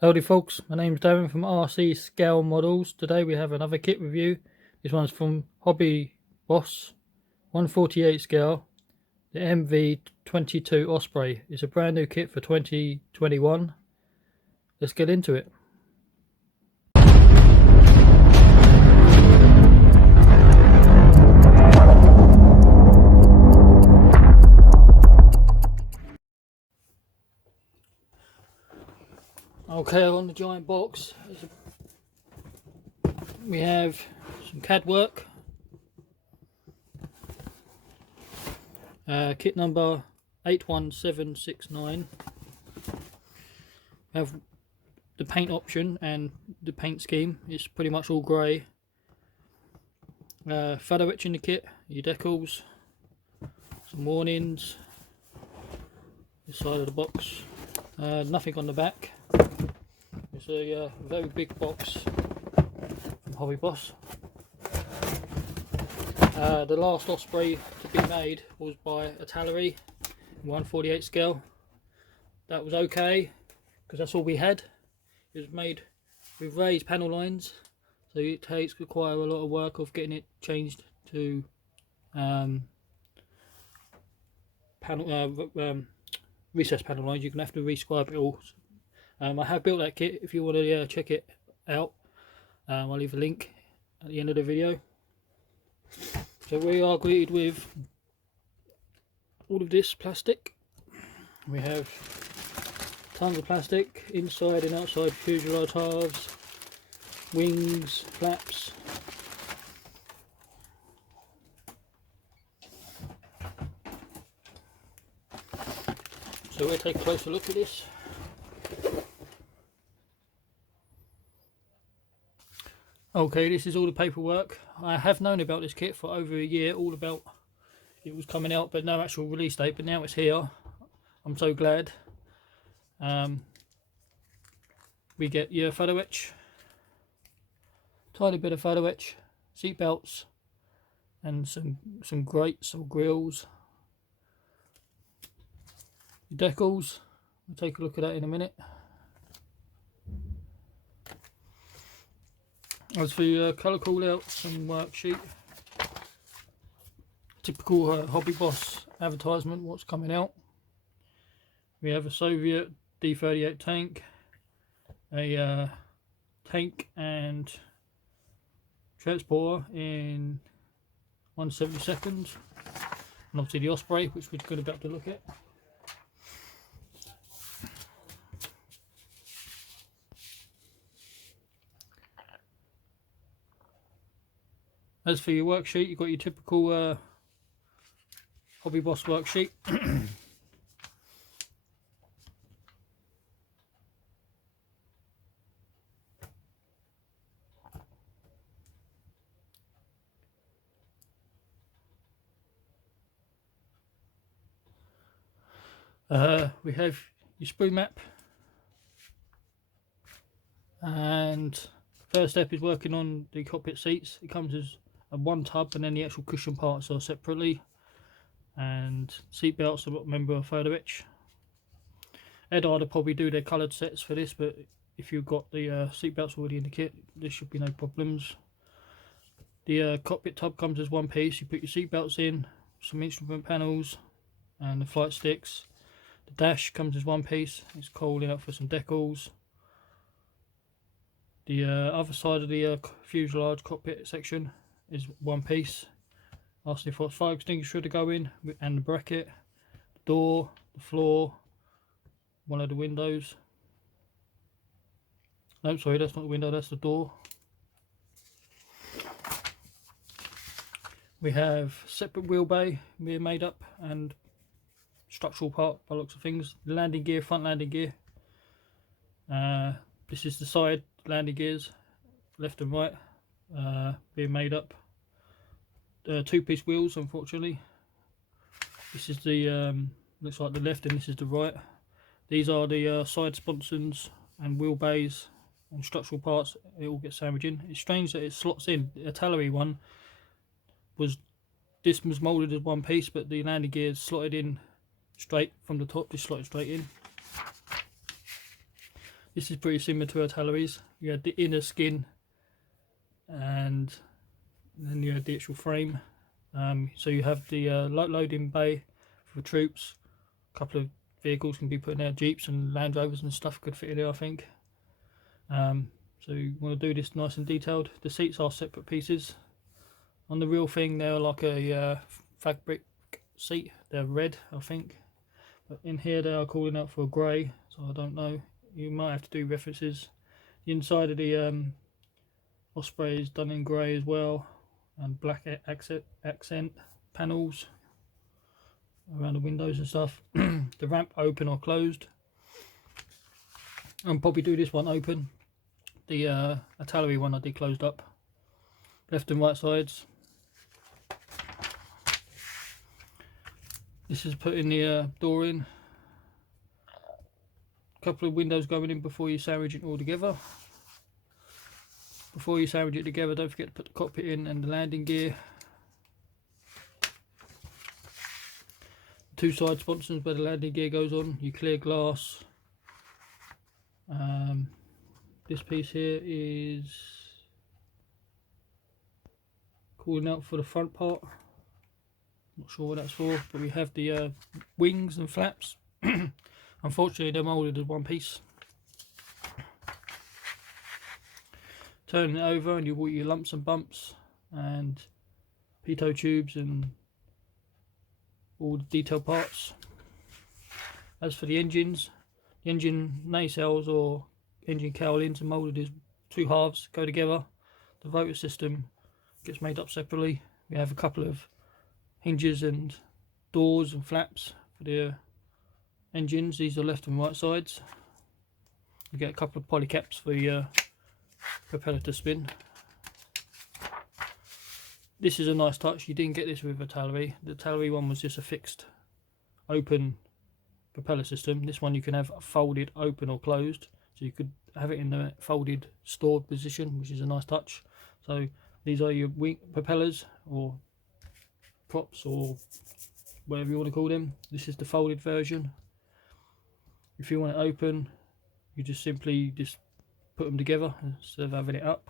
Howdy folks, my name's Darren from RC Scale Models. Today we have another kit review. This one's from HobbyBoss, 148 scale, the MV-22 Osprey. It's a brand new kit for 2021. Let's get into it. Okay, on the giant box, we have some CAD work, kit number 81769. We have the paint option and the paint scheme. It's pretty much all grey. Photo etch in the kit, your decals, some warnings, this side of the box, nothing on the back. It's a very big box from HobbyBoss. The last Osprey to be made was by Atari, 148 scale. That was okay because that's all we had. It was made with raised panel lines, so it takes quite a lot of work of getting it changed to recessed panel lines. You're gonna have to rescribe it all. I have built that kit. If you want to check it out, I'll leave a link at the end of the video. So we are greeted with all of this plastic. We have tons of plastic inside and outside fuselage halves, wings, flaps. So we'll take a closer look at this. Okay, this is all the paperwork. I have known about this kit for over a year, all about it was coming out, but no actual release date, but now it's here. I'm so glad. We get your photo etch, tiny bit of photo etch, seat belts, and some grates or grills. Your decals, we'll take a look at that in a minute. As for your colour callouts and worksheet, typical HobbyBoss advertisement, what's coming out. We have a Soviet D-38 tank, a tank and transporter in 1/72, and obviously the Osprey, which we're going to be able to look at. As for your worksheet, you've got your typical HobbyBoss worksheet. We have your sprue map, and first step is working on the cockpit seats. It comes as one tub, and then the actual cushion parts are separately, and seat belts are a member of photo etch. I'd probably do their coloured sets for this, but if you've got the seat belts already in the kit, there should be no problems. The cockpit tub comes as one piece. You put your seat belts in, some instrument panels, and the flight sticks. The dash comes as one piece. It's calling out for some decals. The other side of the fuselage cockpit section is one piece. Asking for a fire extinguisher to go in, and the bracket, the door, the floor, one of the windows. No, sorry, that's not the window, that's the door. We have separate wheel bay being made up and structural part by looks of things. The landing gear, front landing gear. This is the side landing gears, left and right, being made up. Two-piece wheels, unfortunately. This is the looks like the left, and this is the right. These are the side sponsons and wheel bays and structural parts. It all gets sandwiched in. It's strange that it slots in. The Atari one was moulded as one piece, but the landing gears slotted in straight from the top, just slotted straight in. This is pretty similar to artillery's. You had the inner skin and then you had the actual frame. So you have the loading bay for troops. A couple of vehicles can be put in there, jeeps and Land Rovers and stuff could fit in there, I think. So you want to do this nice and detailed. The seats are separate pieces. On the real thing they're like a fabric seat. They're red, I think. But in here they are calling out for a grey, so I don't know. You might have to do references. The inside of the Osprey is done in grey as well, and black accent panels around the windows and stuff. The ramp open or closed. I'll probably do this one open. The artillery one I did closed up. Left and right sides. This is putting the door in. A couple of windows going in before you sandwich it all together. Before you sandwich it together, don't forget to put the cockpit in and the landing gear. Two side sponsons where the landing gear goes on. Your clear glass. This piece here is calling out for the front part. Not sure what that's for, but we have the wings and flaps. Unfortunately they're moulded as one piece. Turning it over and you've got your lumps and bumps and pitot tubes and all the detail parts. As for the engines, the engine nacelles or engine cowlings are moulded as two halves, go together. The rotor system gets made up separately. We have a couple of hinges and doors and flaps for the engines. These are left and right sides. You get a couple of polycaps for your propeller to spin. This is a nice touch. You didn't get this with artillery. The artillery one was just a fixed open propeller system. This one you can have folded open or closed, so you could have it in the folded stored position, which is a nice touch. So these are your wing propellers or props or whatever you want to call them. This is the folded version. If you want it open, you just simply put them together instead of having it up.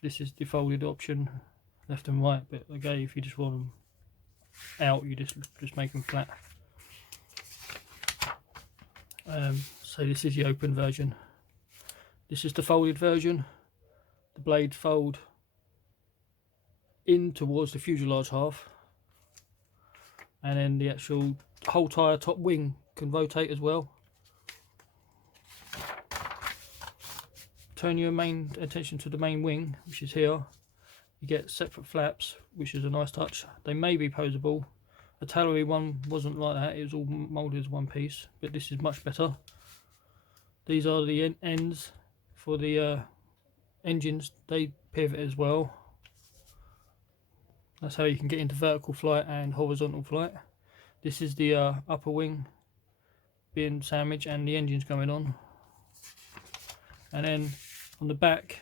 This is the folded option, left and right, but again if you just want them out, you just make them flat. So this is the open version. This is the folded version. The blades fold in towards the fuselage half, and then the actual whole tyre top wing can rotate as well. Turn your main attention to the main wing, which is here. You get separate flaps, which is a nice touch. They may be posable. The artillery one wasn't like that, it was all moulded as one piece, but this is much better. These are the ends for the engines, they pivot as well. That's how you can get into vertical flight and horizontal flight. This is the upper wing being sandwiched and the engines going on. And then on the back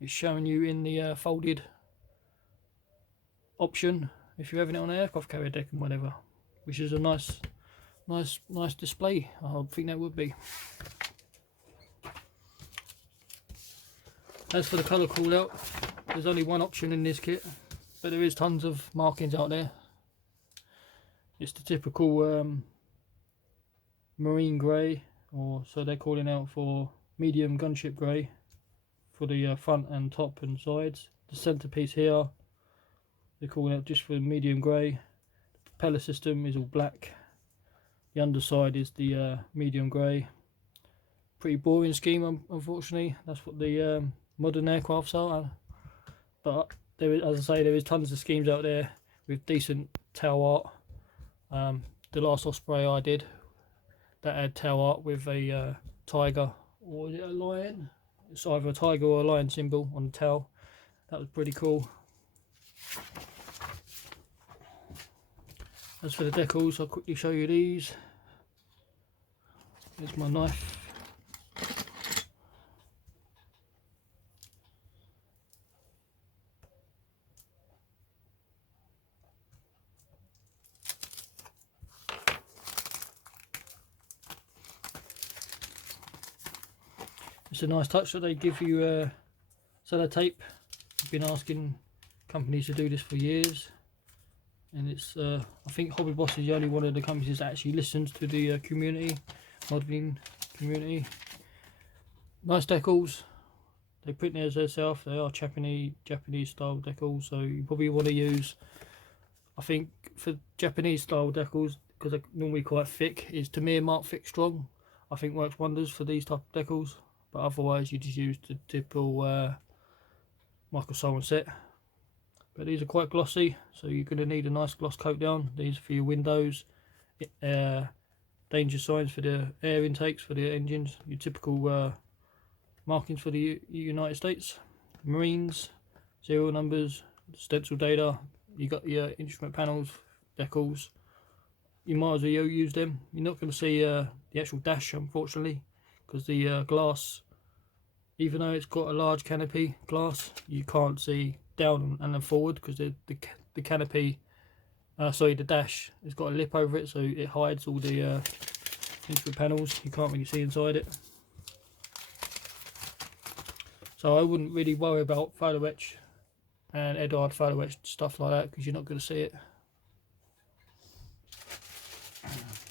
it's showing you in the folded option if you're having it on an aircraft carrier deck and whatever, which is a nice display. I think that would be. As for the colour call out, there's only one option in this kit, but there is tons of markings out there. It's the typical marine grey, or so they're calling out for medium gunship grey for the front and top and sides. The centrepiece here, they're calling out just for medium grey. The propeller system is all black. The underside is the medium grey. Pretty boring scheme, unfortunately. That's what the modern aircrafts are. But there is, as I say, there is tons of schemes out there with decent tail art. The last Osprey I did, that had tail art with a tiger, or was it a lion? It's either a tiger or a lion symbol on the tail. That was pretty cool. As for the decals, I'll quickly show you these. Here's my knife. It's a nice touch that they give you sellotape. I've been asking companies to do this for years, and it's I think HobbyBoss is the only one of the companies that actually listens to the community, modelling community. Nice decals. They print theirs themselves. They are Japanese style decals, so you probably want to use, I think for Japanese style decals, because they're normally quite thick, is Tamiya Mark Thick Strong. I think works wonders for these type of decals, but otherwise you just use the typical Michael Sullivan set. But these are quite glossy, so you're going to need a nice gloss coat down. These are for your windows, danger signs for the air intakes for the engines, your typical markings for the United States, Marines, serial numbers, stencil data. You got your instrument panels, decals. You might as well use them. You're not going to see the actual dash, unfortunately, because the glass, even though it's got a large canopy glass, you can't see down and then forward, because the canopy, sorry, the dash has got a lip over it, so it hides all the instrument panels. You can't really see inside it. So I wouldn't really worry about photo etch and Eduard photo etch stuff like that, because you're not going to see it.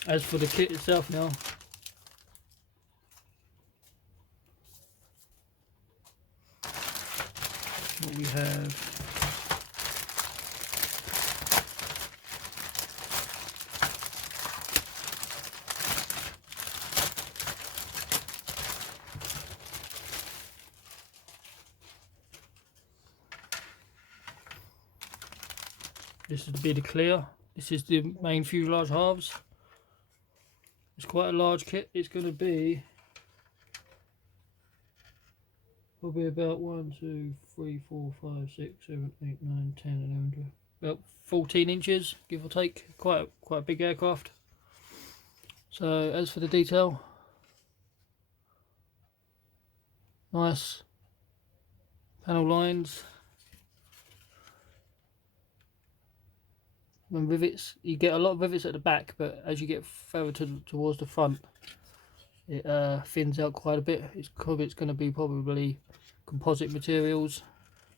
As for the kit itself now, what we have, this is to be the clear. This is the main fuselage halves. It's quite a large kit. It's going to be probably about 1, 2, 3, 4, 5, 6, 7, 8, 9, 10, 11, 12, about 14 inches, give or take. Quite a big aircraft. So as for the detail, nice panel lines. And rivets, you get a lot of rivets at the back, but as you get further towards the front, it thins out quite a bit. It's going to be probably composite materials,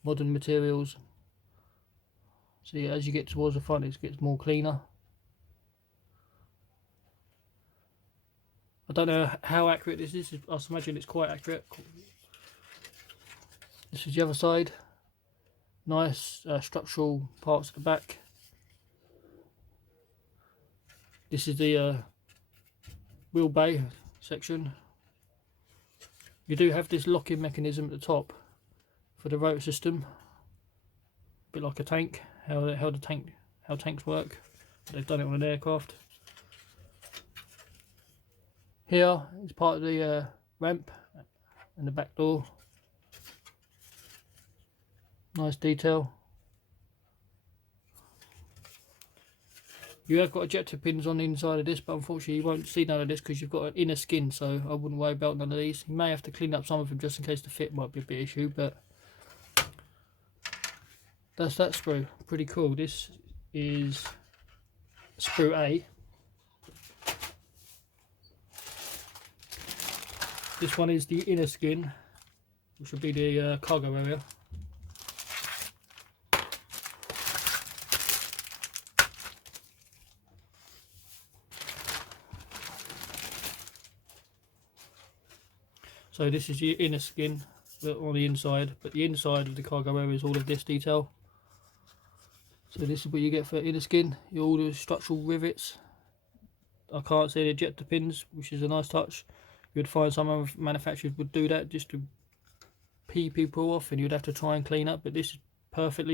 modern materials. So yeah, as you get towards the front, it gets more cleaner. I don't know how accurate this is. I imagine it's quite accurate. This is the other side. Nice structural parts at the back. This is the wheel bay section. You do have this locking mechanism at the top for the rotor system, a bit like a tank. How tanks work. They've done it on an aircraft. Here is part of the ramp and the back door. Nice detail. You have got ejector pins on the inside of this, but unfortunately you won't see none of this because you've got an inner skin, so I wouldn't worry about none of these. You may have to clean up some of them just in case the fit might be a bit issue, but that's that sprue. Pretty cool. This is sprue A. This one is the inner skin, which would be the cargo area. So this is your inner skin on the inside, but the inside of the cargo area is all of this detail. So this is what you get for inner skin, all the structural rivets. I can't see the ejector pins, which is a nice touch. You'd find some manufacturers would do that just to pee people off, and you'd have to try and clean up, but this is perfect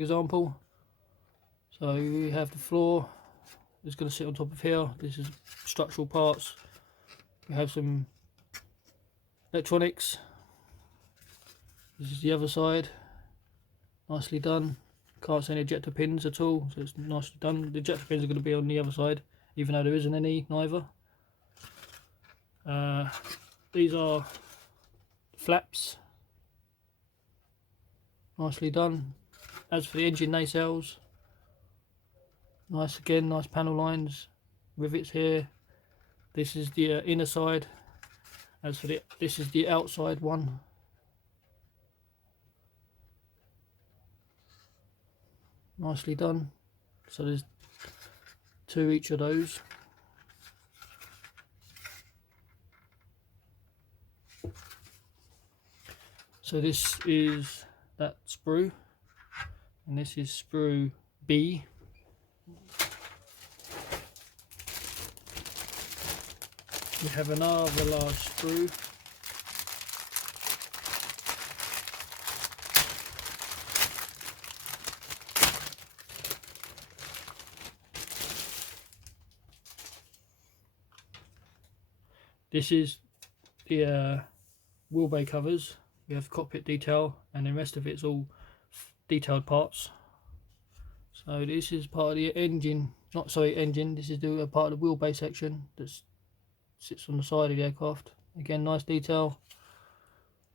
example. So we have the floor, it's going to sit on top of here. This is structural parts. We have some electronics. This is the other side, nicely done. Can't see any ejector pins at all, so it's nicely done. The ejector pins are going to be on the other side, even though there isn't any, neither. These are flaps, nicely done. As for the engine nacelles, nice again, nice panel lines, rivets here. This is the inner side. As for this is the outside one. Nicely done. So there's 2 each of those. So this is that sprue, and this is sprue B. We have another large sprue. This is the wheel bay covers. We have cockpit detail, and the rest of it's all detailed parts. So this is part of the engine, engine. This is the part of the wheel bay section that sits on the side of the aircraft. Again, nice detail.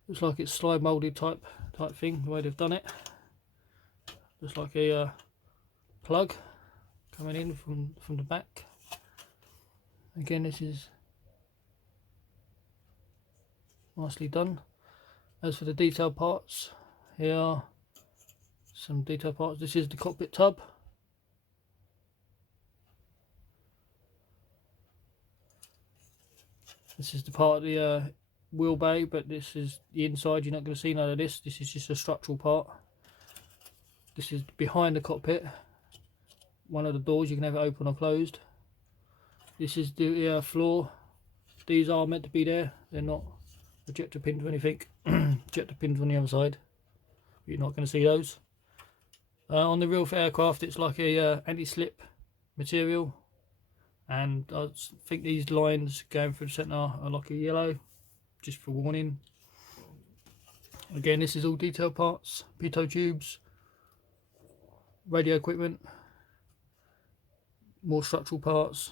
Looks like it's slide molded type thing, the way they've done it. Just like a plug coming in from the back. Again, this is nicely done. As for the detail parts, here are some detail parts. This is the cockpit tub. This is the part of the wheel bay, but this is the inside. You're not going to see none of this. This is just a structural part. This is behind the cockpit. One of the doors, you can have it open or closed. This is the floor. These are meant to be there. They're not ejector pins or anything. Ejector pins on the other side. You're not going to see those. On the real aircraft, it's like a anti-slip material, and I think these lines going through the centre are like a yellow, just for warning. Again, this is all detail parts, pitot tubes, radio equipment, more structural parts,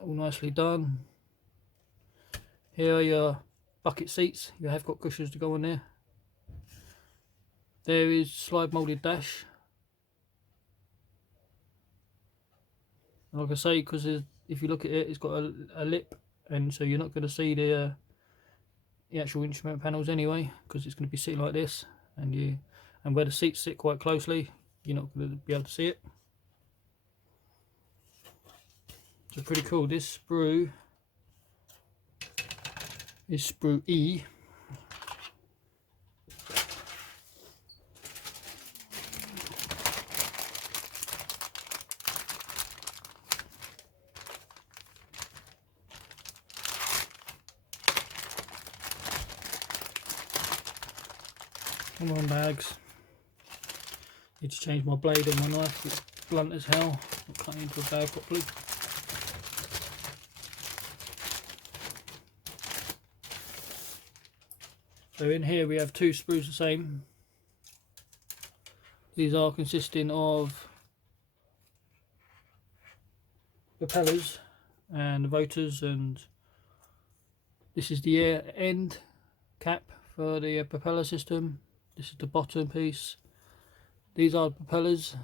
all nicely done. Here are your bucket seats. You have got cushions to go on there. There is slide moulded dash. And like I say, because if you look at it, it's got a lip, and so you're not going to see the actual instrument panels anyway, because it's going to be sitting like this, and where the seats sit quite closely, you're not going to be able to see it. So pretty cool. This sprue is sprue E. Come on, bags. Need to change my blade on my knife. It's blunt as hell. Not cutting into a bag properly. So in here we have 2 sprues the same. These are consisting of propellers and the rotors, and this is the air end cap for the propeller system. This is the bottom piece. These are the propellers.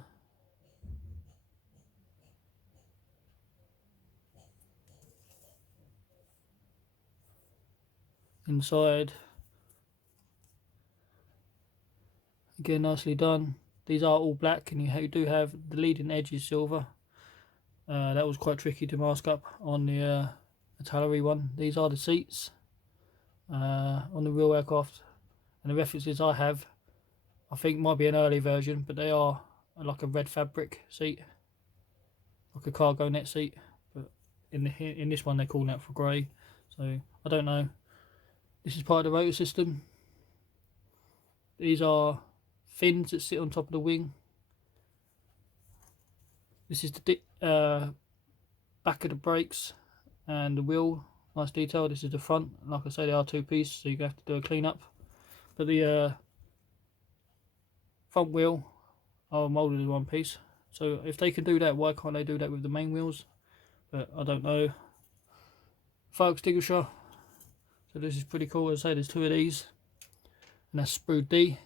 Inside, again, nicely done. These are all black, and you do have the leading edge is silver. That was quite tricky to mask up on the artillery one. These are the seats on the real aircraft, and the references I have, I think might be an early version, but they are like a red fabric seat, like a cargo net seat. But in this one they're calling out for grey, so I don't know. This is part of the rotor system. These are fins that sit on top of the wing. This is the back of the brakes and the wheel. Nice detail. This is the front. Like I say, they are 2-piece, so you have to do a clean up. But the front wheel are moulded as 1 piece. So if they can do that, why can't they do that with the main wheels? But I don't know. Fire extinguisher. So this is pretty cool. As I say, there's 2 of these, and that's sprue D.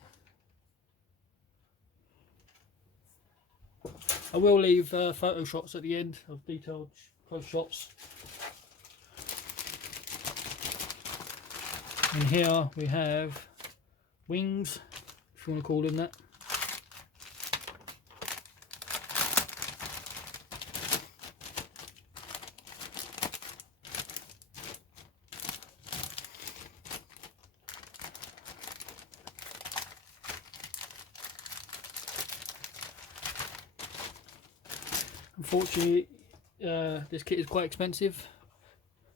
I will leave photo shots at the end of detailed close shots And here we have wings, if you want to call them that. Unfortunately, this kit is quite expensive.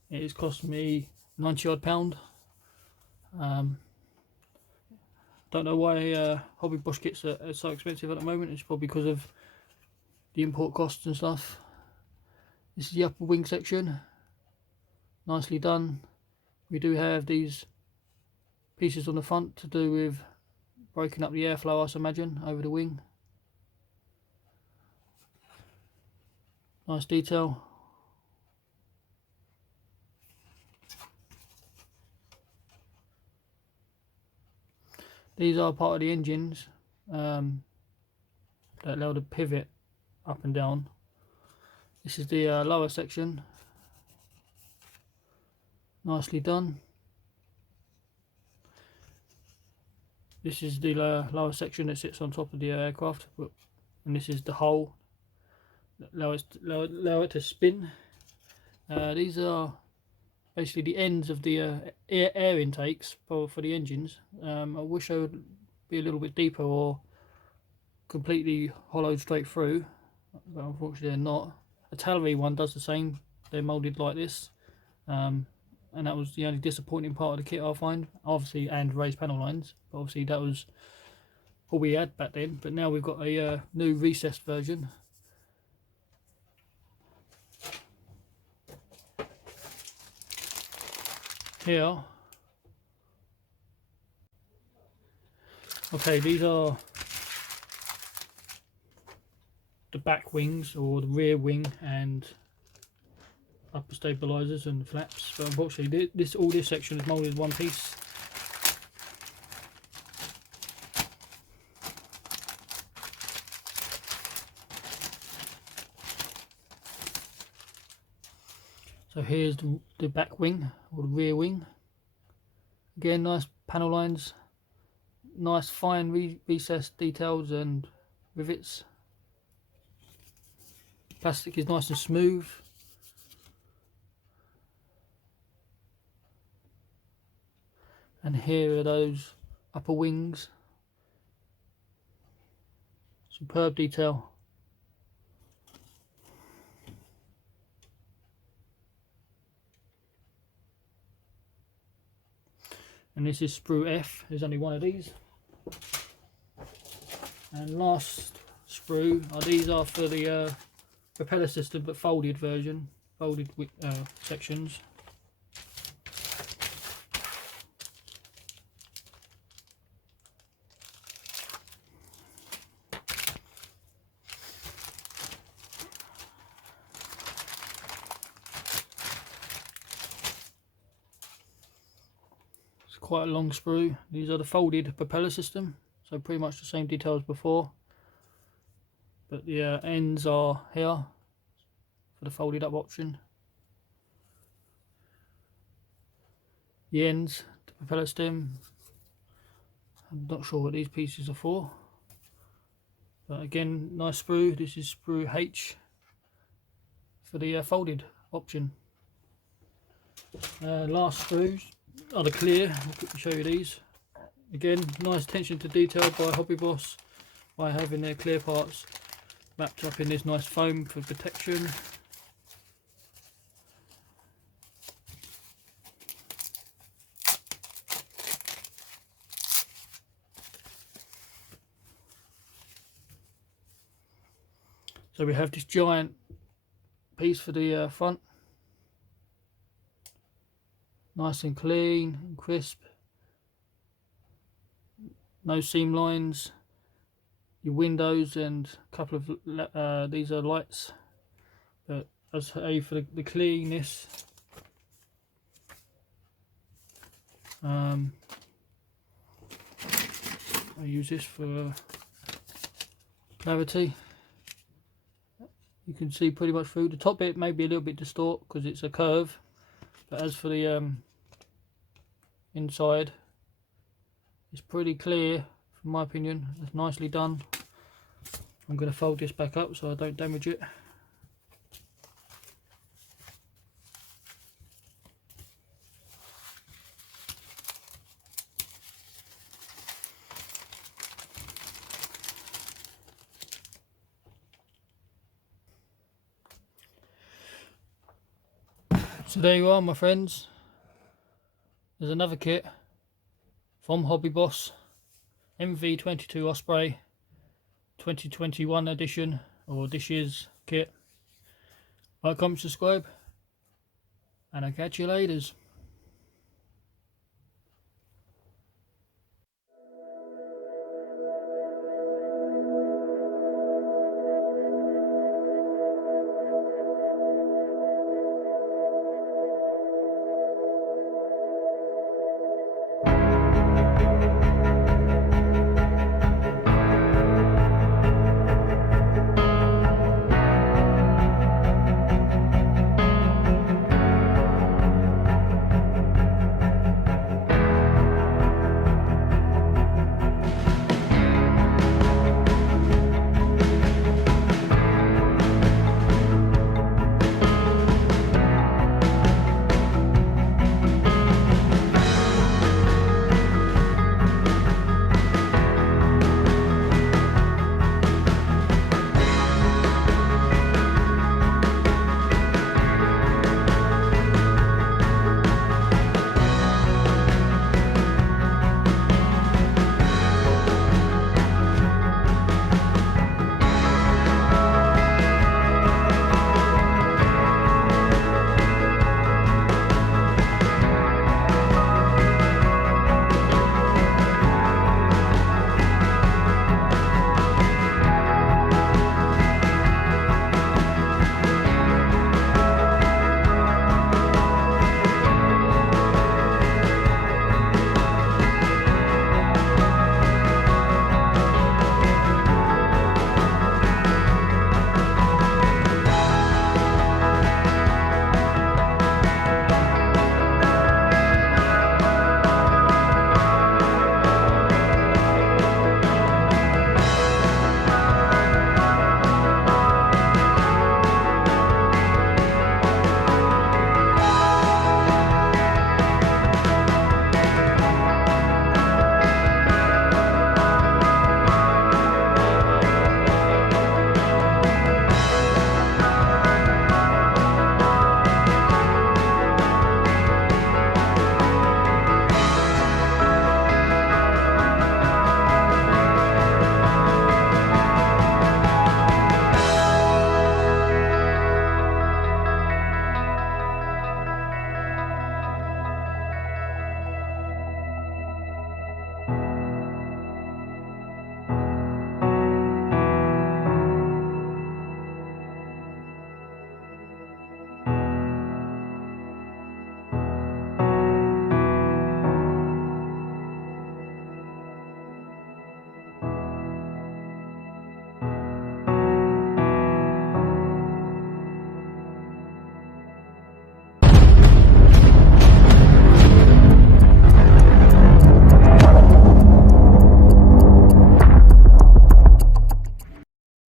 It has cost me £90 odd. Don't know why HobbyBoss kits are so expensive at the moment. It's probably because of the import costs and stuff. This is the upper wing section, nicely done. We do have these pieces on the front to do with breaking up the airflow, I imagine, over the wing. Nice detail. These are part of the engines that allow the pivot up and down. This is the lower section, nicely done. This is the lower section that sits on top of the aircraft, and this is the hull that allow it to spin. These are basically the ends of the air intakes for the engines. I wish they would be a little bit deeper or completely hollowed straight through, but unfortunately they're not. A Tallery one does the same. They're moulded like this, and that was the only disappointing part of the kit I find. Obviously, and raised panel lines, but obviously that was all we had back then. But now we've got a new recessed version. Here, okay, these are the back wings, or the rear wing and upper stabilizers and flaps, but unfortunately all this section is molded as one piece. So here's the back wing, or the rear wing. Again, nice panel lines, nice fine recessed details and rivets. Plastic is nice and smooth. And here are those upper wings. Superb detail. And this is sprue F. There's only one of these. And last sprue, these are for the propeller system, but folded version, folded sections. It's quite a long sprue. These are the folded propeller system, so pretty much the same detail as before, but the ends are here for the folded up option. The ends, the propeller stem, I'm not sure what these pieces are for, but again, nice sprue. This is sprue H for the folded option. Last sprues are the clear. I'll quickly show you these. Again, nice attention to detail by HobbyBoss by having their clear parts wrapped up in this nice foam for protection. So we have this giant piece for the front, nice and clean and crisp, no seam lines. Your windows and a couple of these are lights, but as I say, for the cleanness, I use this for clarity. You can see pretty much through. The top bit may be a little bit distorted because it's a curve, but as for the inside. It's pretty clear, from my opinion. It's nicely done. I'm going to fold this back up so I don't damage it. So there you are, my friends. There's another kit from HobbyBoss, MV-22 Osprey 2021 edition, or this year's kit. Like, comment, subscribe, and I'll catch you later.